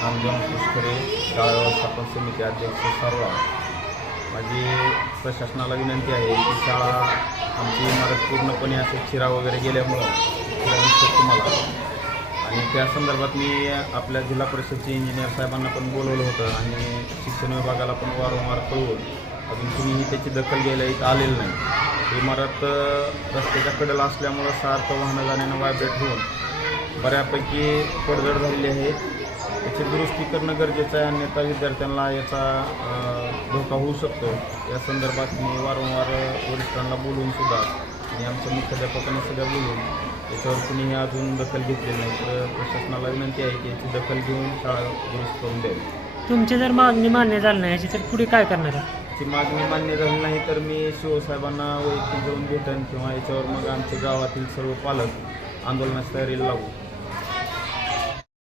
नामदेव पुष्करे, शाळा व्यवस्थापन समिती अध्यक्ष सर्व. माझी प्रशासनाला विनंती आहे की शाळा आमची इमारत पूर्णपणे असे चिरा वगैरे गेल्यामुळं दिसतं तुम्हाला. आणि त्या संदर्भात मी आपल्या जिल्हा परिषदचे इंजिनियर साहेबांना पण बोलवलं होतं आणि शिक्षण विभागाला पण वारंवार कळवून अजून कुणीही त्याची दखल घ्यायला इथं आलेलं नाही. इमारत रस्त्याच्या कडेला असल्यामुळं सारखं वाहनं जाण्यानं व्हायब्रेट होऊन बऱ्यापैकी पडझड झालेली आहे. याची दुरुस्ती करणं गरजेचं आहे, अन्यथा विद्यार्थ्यांना याचा धोका होऊ शकतो. या संदर्भात मी वारंवार वरिष्ठांना बोलून सुद्धा आणि आमच्या मुख्याध्यापकांना सुद्धा बोलून याच्यावर कुणीही अजून दखल घेतलेली नाही. तर प्रशासनाला विनंती आहे की याची दखल घेऊन शाळा दुरुस्त करून द्यावी. तुमची जर मागणी मान्य झाली नाही याची तर पुढे काय करणार आहे? ती मागणी मान्य झाली नाही तर मी शिवसाहेबांना वैयक्तिक जाऊन भेटेन किंवा याच्यावर मग आमच्या गावातील सर्व पालक आंदोलनाची तयारीला लागू.